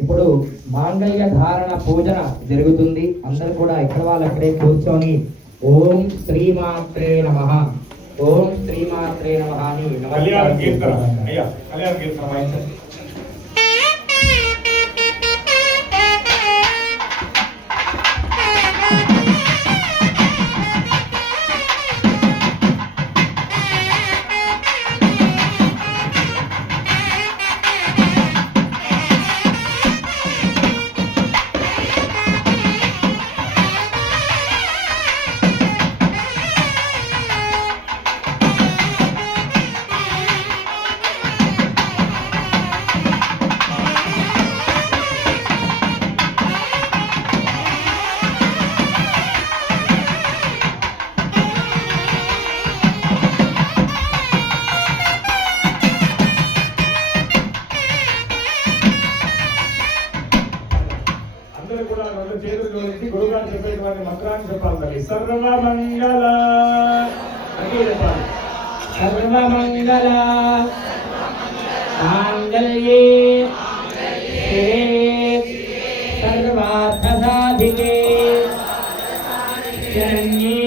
ఇప్పుడు మాంగళ్య ధారణ పూజన జరుగుతుంది. అందరూ కూడా ఇక్కడ వాళ్ళు అక్కడే కూర్చొని ఓం శ్రీమాత్రే నమః, ఓం శ్రీమాత్రే నమః అని కళ్యాణ కీర్తన అయ్యా, కళ్యాణ కీర్తన వాయించండి. గురుగారు చెప్పేటువంటి మంత్రాన్ని చెప్పాలి. తల్లి సర్వమంగళ చెప్పాలి. సర్వమంగళ మాంగళ్యే సర్వార్థ సాధికే శరణ్యే